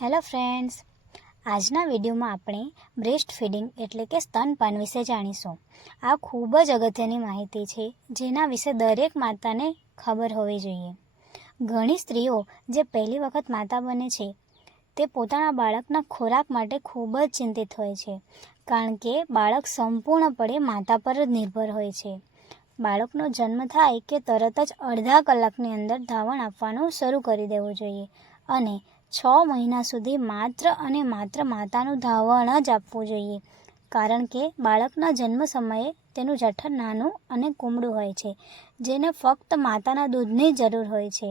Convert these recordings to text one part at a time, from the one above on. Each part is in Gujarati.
Hello friends. આજના વિડીયોમાં આપણે બ્રેસ્ટ ફીડિંગ એટલે કે સ્તનપાન વિશે જાણીશું. આ ખૂબ જ અગત્યની માહિતી છે, જેના વિશે દરેક માતાને ખબર હોવી જોઈએ. ઘણી સ્ત્રીઓ જે પહેલી વખત માતા બને છે, તે પોતાના બાળકના ખોરાક માટે ખૂબ જ ચિંતિત હોય છે, કારણ કે બાળક સંપૂર્ણપણે માતા પર જ નિર્ભર હોય છે. બાળકનો જન્મ થાય કે તરત જ અડધા કલાકની અંદર ધાવણ આપવાનું શરૂ કરી દેવું જોઈએ અને છ મહિના સુધી માત્ર અને માત્ર માતાનું ધાવણ જ આપવું જોઈએ. કારણ કે બાળકના જન્મ સમયે તેનું જઠર નાનું અને કુમળું હોય છે, જેને ફક્ત માતાના દૂધની જરૂર હોય છે.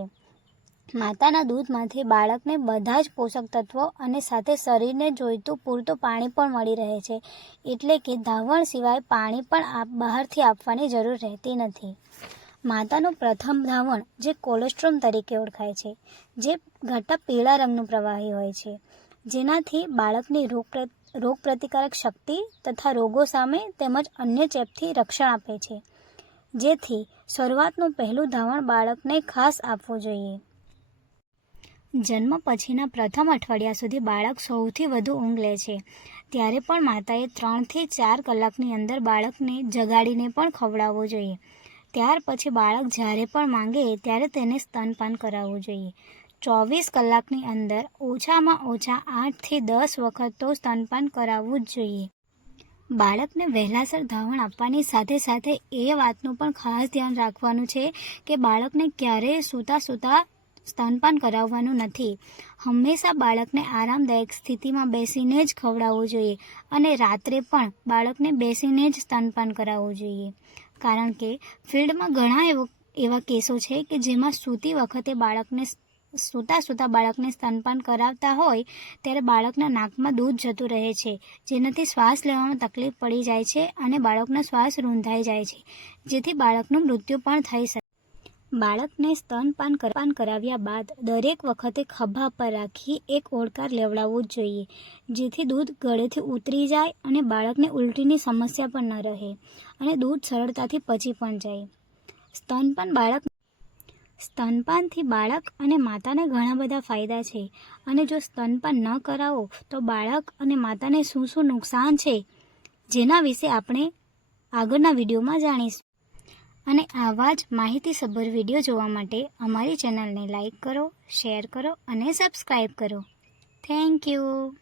માતાના દૂધમાંથી બાળકને બધા જ પોષક તત્વો અને સાથે શરીરને જોઈતું પૂરતું પાણી પણ મળી રહે છે, એટલે કે ધાવણ સિવાય પાણી પણ બહારથી આપવાની જરૂર રહેતી નથી. માતાનું પ્રથમ ધાવણ જે કોલેસ્ટ્રોમ તરીકે ઓળખાય છે, જે ઘટા પીળા રંગનું પ્રવાહી હોય છે. જેનાથી બાળકની રોગ રોગ પ્રતિકારક શક્તિ તથા રોગો સામે તેમજ અન્ય ચેપથી રક્ષણ આપે છે. જેથી શરૂઆતનું પહેલું ધાવણ બાળકને ખાસ આપવું જોઈએ. જન્મ પછીના પ્રથમ અઠવાડિયા સુધી બાળક સૌથી વધુ ઊંઘ લે છે. ત્યારે પણ માતાએ ત્રણથી ચાર કલાકની અંદર બાળકને જગાડીને પણ ખવડાવવું જોઈએ. ત્યાર પછી બાળક જ્યારે પણ માંગે ત્યારે તેને સ્તનપાન કરાવવું જોઈએ. ચોવીસ કલાકની અંદર ઓછામાં ઓછા આઠથી દસ વખત તો સ્તનપાન કરાવવું જ જોઈએ. બાળકને વહેલાસર ધાવણ આપવાની સાથે સાથે એ વાતનું પણ ખાસ ધ્યાન રાખવાનું છે કે બાળકને ક્યારેય સૂતા સૂતા સ્તનપાન કરાવવાનું નથી. હંમેશા બાળકને આરામદાયક સ્થિતિમાં બેસીને જ ખવડાવવું જોઈએ અને રાત્રે પણ બાળકને બેસીને જ સ્તનપાન કરાવવું જોઈએ. કારણ કે ફિલ્ડમાં ઘણા એવો, એવા કેસો છે કે જેમાં સૂતી વખતે બાળકને સૂતા સૂતા બાળકને સ્તનપાન કરાવતા હોય ત્યારે બાળકના નાકમાં દૂધ જતું રહે છે. જેનાથી શ્વાસ લેવામાં તકલીફ પડી જાય છે અને બાળકનો શ્વાસ રૂંધાઈ જાય છે. જેથી બાળકનું મૃત્યુ પણ થઈ શકે. બાળકને સ્તનપાન પાન કરાવ્યા બાદ દરેક વખતે ખભા પર રાખી એક ઓળકાર લેવડાવવું જોઈએ, જેથી દૂધ ગળેથી ઉતરી જાય અને બાળકને ઉલટીની સમસ્યા પણ ન રહે અને દૂધ સરળતાથી પચી પણ જાય. સ્તનપાન બાળક સ્તનપાનથી બાળક અને માતાને ઘણા બધા ફાયદા છે અને જો સ્તનપાન ન કરાવો તો બાળક અને માતાને શું શું નુકસાન છે, જેના વિશે આપણે આગળના વિડીયોમાં જાણીશું. અને આવા જ માહિતીસભર વીડિયો જોવા માટે અમારી ચેનલને લાઇક કરો, શેર કરો અને સબસ્ક્રાઈબ કરો. Thank you.